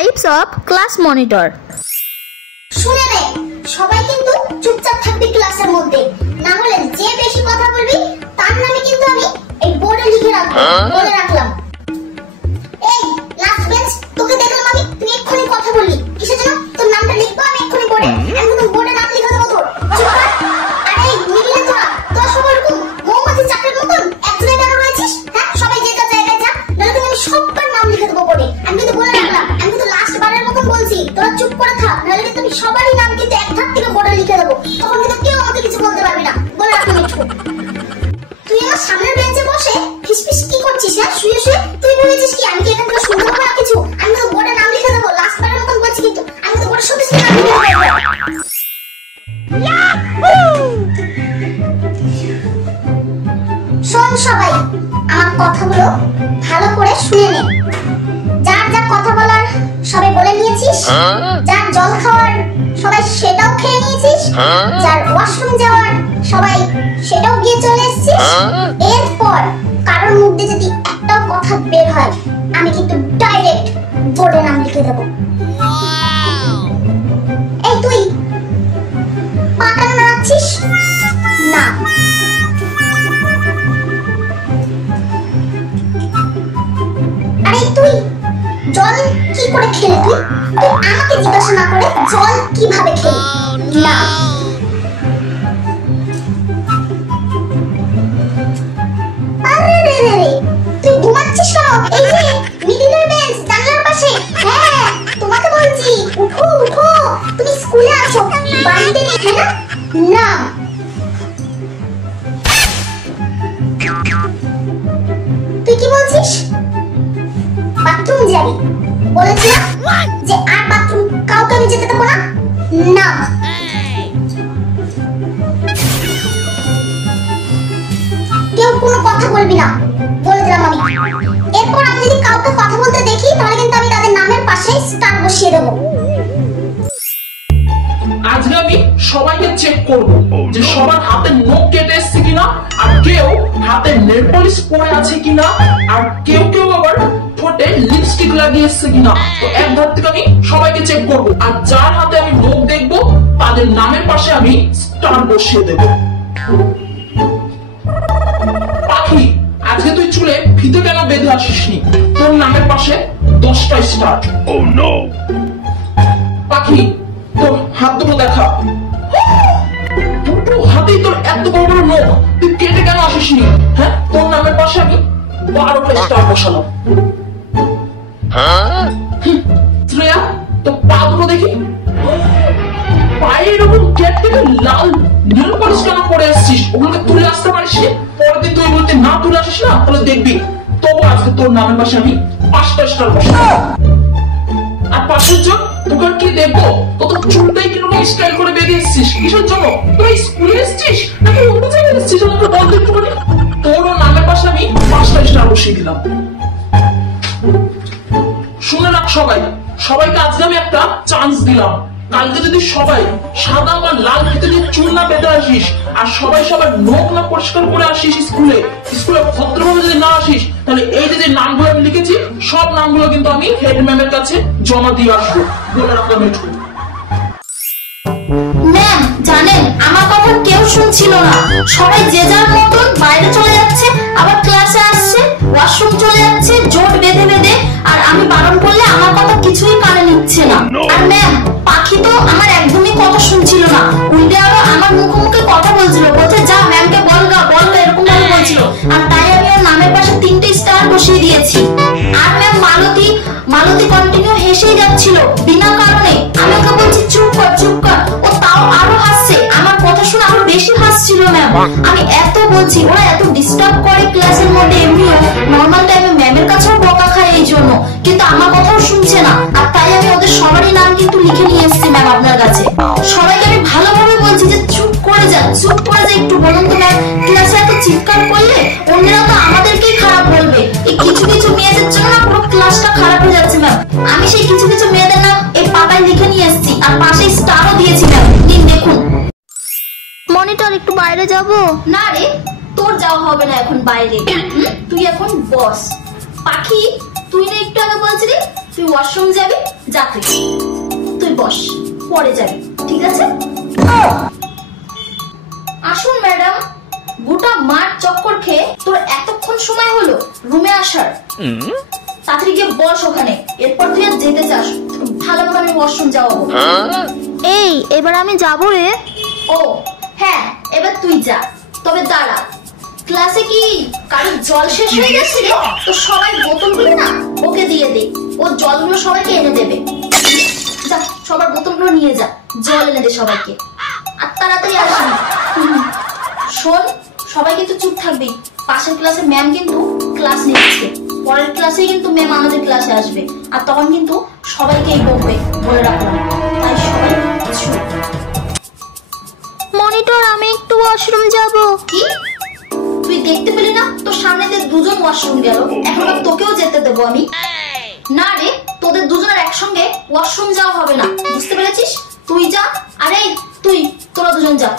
Types of class monitor. শুনে নে, সবাই কিন্তু চুপচাপ থাকবি ক্লাসের মধ্যে, না হলে যে বেশি কথা বলবি তার নামে কিন্তু আমি এই বোর্ডে লিখে রাখবো, বলে রাখলাম। এই লাস্ট বেঞ্চ, তোকে দেখলাম আমি, তুই এক্ষুনি কথা বললি, কিসের জন্য? তোর নামটা লিখবো আমি এক্ষুনি বোর্ডে, আমি কিন্তু বোর্ডে নাম লিখে দেবো তোর। চুপ কর। আরে মিডিলে তোরা সবাই এরকম মৌমাছি চাকরির মতন এক জায়গায় দাঁড়া রয়েছিস? হ্যাঁ, সবাই যে যার জায়গায় যা, নাহলে কিন্তু আমি সবার নাম লিখে দেবো বোর্ডে। আমি কিন্তু বলে রাখলাম, আমি কিন্তু লাস্ট বারের মতন বলছি, তোরা চুপ করে থাক, নাহলে কিন্তু আমি সবারই নাম কিন্তু এক ধাপ থেকে বোর্ডে লিখে দেবো। তখন কিন্তু কেউ আমাকে কিছু বলতে পারবি না, বলে রাখলাম একটু। তুই আমার সামনের বেঞ্চে বসে ফিসফিস কি করছিস? হ্যাঁ, শুয়ে শুয়ে তুই ভেবেছিস কি আমি কি এখান থেকে শুনতে পাবো না কিছু? আমি তো বোর্ডে নাম লিখে দেবো, লাস্ট বারের মতন বলছি, কিন্তু আমি তো বোর্ডে সত্যি নাম লিখে দেবো। শোন সবাই, আমার কথাগুলো ভালো করে শুনে নে। যার যা কথা বলার সবাই বলে নিয়েছিস, যার জল খাওয়ার সবাই সেটাও খেয়ে নিয়েছিস, যার ওয়াশরুম যাওয়ার সবাই সেটাও গিয়ে চলে এসেছিস। এরপর কারোর মুখ দিয়ে যদি একটাও কথা বের হয়, আমি কিন্তু ডাইরেক্ট বোর্ডে নাম লিখে দেবো। এই তুই পাটা নাড়াচ্ছিস না? আরে তুই জল কি করে খেলি? তুই আমাকে জিজ্ঞাসা না করে জল কিভাবে খেলি? না। আরে রে রে রে, তুই ঘুমাচ্ছিস কেন? এই যে মিডিলের বেঞ্চ, জানলার পাশে। হ্যাঁ, তোমাকে বলছি, উঠো উঠো, তুমি স্কুলে আছো, বাড়িতে নেই, হ্যাঁ না? তুই কি বলছিস? বাথরুম যাবি বলেছি না, যে আর বাথরুম কাউকে আমি যেতে দেবো না। না, কেউ কোনো কথা বলবি না, বলে দিলাম আমি। এরপর আমি যদি কাউকে কথা বলতে দেখি, তাহলে কিন্তু আমি তাদের নামের পাশে স্টার বসিয়ে দেবো। আজকে আমি সবাইকে চেক করব যে সবার হাতে নখ কেটে এসেছে কিনা, আর কেউ হাতে নেল পলিশ পরে আছে কিনা, আর কেউ কেউ আবার ঠোঁটে লিপস্টিক লাগিয়ে এসেছে কিনা। তো এক ধার থেকে আমি সবাইকে চেক করব, আর যার হাতে আমি নখ দেখবো তাদের নামের পাশে আমি স্টার বসিয়ে দেব। পাখি, আজকে তুই চুলে ফিতে কেন বেঁধে আসিসনি? তোর নামের পাশে 10টা স্টার। Oh no! পাখি, তোর হাত দুটো দেখা। দুটো হাতেই তোর এত বড় বড় নখ, তুই কেটে কেন আসিসনি? হ্যাঁ, তোর নামের পাশে আমি 12টা স্টার বসালাম। শ্রেয়া, তোর পা দুটো দেখি। পায়ে এরকম গেট থেকে লাল নীল পলিশ কেন পরে আসছিস? ওগুলোকে তুলে আসতে পারিস না? পরের দিন তুই বলতে না তুলে আসিস না, তাহলে দেখবি তবু আজকে তোর নামের পাশে আমি 5টা স্টার বসালাম। আর পাশের জন, তোকে কি দেখবো? তোর চুলটাই কিরকম স্টাইল করে বেঁধে এসেছিস, কিসের জন্য? তুই স্কুলে এসেছিস নাকি অন্য জায়গায় এসেছিস? আমাকে বল একটুখানি। তোর নামের পাশে আমি 5টা স্টার বসিয়ে দিলাম। শুনে রাখ সবাই, সবাইকে আজকে আমি একটা চান্স দিলাম। কালকে যদি সবাই সাদা বা লাল ফিতে দিয়ে চুল না বেঁধে আসিস, আর সবাই সবার নখ না পরিষ্কার করে আসিস স্কুলে ভদ্রভাবে যদি না আসিস, তাহলে এই যে নামগুলো আমি লিখেছি, সব নামগুলো কিন্তু আমি হেড ম্যামের কাছে জমা দিয়ে আসবো, বলে রাখলাম একটু। ম্যাম জানেন, আমার কথা কেউ শুনছিল না, সবাই যে যার মতন বাইরে চলে যাচ্ছে, আবার ক্লাসে আসছে, ওয়াশরুম চলে যাচ্ছে জোট বেঁধে বেঁধে, আর আমি বারণ করলে আমার কথা কিছুই কানে নিচ্ছে না। আর ম্যাম, পাখি তো আমার একদমই কথা শুনছিল না, উল্টে আরো আমার মুখে কথা বলছিল, বলছে যা ম্যামকে বলগা এরকম ভাবে বলছিল। আর তাই আমি ওর নামের পাশে 3টে স্টার বসিয়ে দিয়েছি। আর ম্যাম মালতী কন্টিনিউ হেসেই যাচ্ছিল বিনা কারণে। আমি ওকে বলছি চুপ কর, ও তাও আরো হাসছে, আমার কথা শুনে আরো বেশি হাসছিল ম্যাম। আমি এত বলছি, ওরা এত ডিস্টার্ব করে ক্লাসের মধ্যে, এমনিও নরমাল টাইমে ম্যামের কাছেও বকা খায় এই জন্য, কিন্তু আমার কথাও শুনছে না। আর তাই আমি ওদের সবারই নাম কিন্তু লিখে নিয়ে এসেছি ম্যাম আপনার কাছে। সবাইকে আমি ভালোভাবে বলছি যে চুপ করে যা একটু বলুন তো ম্যাম, ক্লাসে এত চিৎকার করলে অন্যরা তো আমাদেরকেই খারাপ বলবে। এই কিছু কিছু মেয়েদের জন্য পুরো ক্লাসটা খারাপ হয়ে যাচ্ছে ম্যাম। আমি সেই কিছু কিছু মেয়েদের নাম এই পাতায় লিখে নিয়ে এসেছি, আর পাশে স্টারও দিয়েছি ম্যাম, দেখুন। মনিটর, একটু বাইরে যাব। না রে, তোর যাওয়া হবে না এখন বাইরে, তুই এখন বস। পাখি, তুই না একটু আগে বলছিলি তুই ওয়াশরুম যাবি, যা তুই বস, পরে যাবি, ঠিক আছে? আসুন ম্যাডাম, গোটা মাঠ চক্কর খেয়ে তোর এতক্ষণ সময় হলো রুমে আসার। তাড়াতাড়ি গিয়ে বস ওখানে, এরপর তুই আর যেতে চাস ভালোভাবে আমি ওয়াশরুম যাবো। এই এবার আমি যাবো রে। ও হ্যাঁ, এবার তুই যা, তবে দাঁড়া, ক্লাসে কি কারোর জল শেষ হয়ে গেছে রে? তো সবাই বোতলগুলো না ওকে দিয়ে দে, ও জলগুলো সবাইকে এনে দেবে। যা, সবার বোতলগুলো নিয়ে যা, জল এনে দে সবাইকে, আর তাড়াতাড়ি আসবি। শোন, সবাই কিন্তু চুপ থাকবি, পাশের ক্লাসে ম্যাম কিন্তু ক্লাস নিচ্ছে, পরের ক্লাসে কিন্তু ম্যাম আমাদের ক্লাসে আসবে, আর তখন কিন্তু সবাইকেই বকবে, বলে রাখলাম, তাই সবাই চুপ। মনিটর, আমি একটু ওয়াশরুম যাব। কি তুই দেখতে পেলি না তোর সামনে যে দুজন ওয়াশরুম গেল, এখন আর তোকেও যেতে দেবো আমি? না রে, তোদের দুজনের একসঙ্গে ওয়াশরুম যাওয়া হবে না, বুঝতে পেরেছিস? তুই যা, আরে তোরা দুজন যা।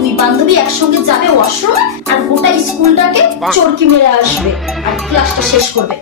দুই বান্ধবী একসঙ্গে যাবে ওয়াশরুম, আর গোটা স্কুলটাকে চরকি মেরে আসবে, আর ক্লাসটা শেষ করবে।